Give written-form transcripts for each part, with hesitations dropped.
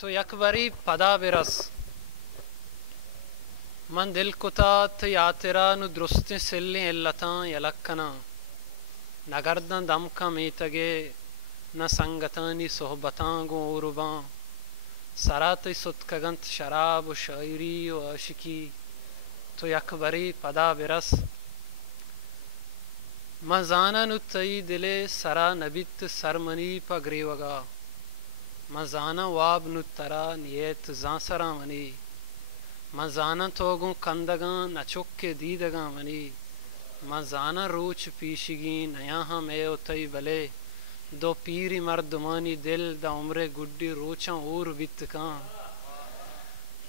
تو یک بری پدا برس من دل کتا تی آترا نو درست سلی علتاں یلکنا نگردن دم کا میتگے نہ سنگتانی صحبتاں گو عرباں سرا تی ستکگنت شراب و شاعری و عاشقی تو یک بری پدا برس من زانا نو تی دل سرا نبیت سرمنی پا گریوگا من زانا واب نو ترا نیت زان سرا منی من زانا توگوں کندگاں نچک دیدگاں منی من زانا روچ پیشگی نیا ہم اے تی بلے دو پیری مردمانی دل دا عمر گڈی روچاں اور بیتکاں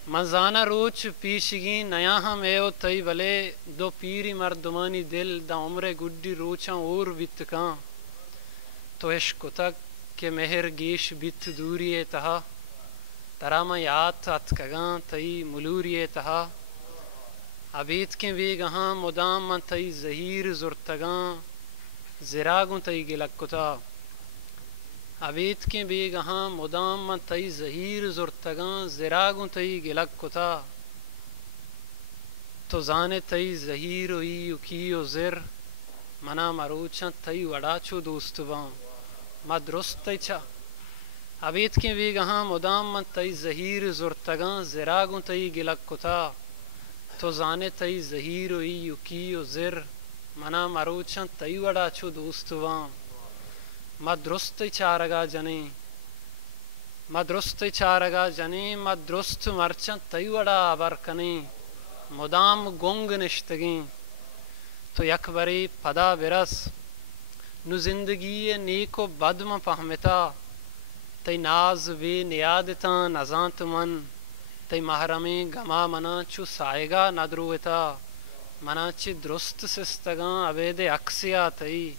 من زانا روچ پیشگی نیا ہم اے تی بلے دو پیری مردمانی دل دا عمر گڈی روچاں اور بیتکاں تو عشق تک کہ مہر گیش بیت دوری تہا ترا میں یاد اتکگاں تی ملوری تہا ابیت کے بھی گہاں مدام من تی زہیر زرتگاں زراگوں تی گلک کتا ابیت کے بھی گہاں مدام من تی زہیر زرتگاں زراگوں تی گلک کتا تو زانے تی زہیر ہوئی یکی و زر منا مروچاں تی وڑا چو دوست باں ما درست تی چا ابیت کے بھی گہاں مدام من تی زہیر زرتگاں زراگوں تی گلک کتا تو زانے تی زہیر ہوئی یکی و زر منا مروچاں تی وڑا چو دوست باں ما درست تی چارگا جنیں ما درست تی چارگا جنیں ما درست مرچاں تی وڑا آبر کنیں مدام گنگ نشتگیں تو یک بری پدا برس نو زندگی نیک و بد ما فہمتا تی ناز بے نیادتاں نزانت من تی محرمی گما منا چو سائگا ندروتا منا چی درست سستگاں عبید اکسیا تی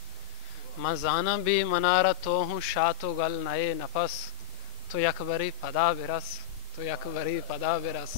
من زانا بھی منارا تو ہوں شاتو گل نئے نفس تو یک بری پدا برس تو یک بری پدا برس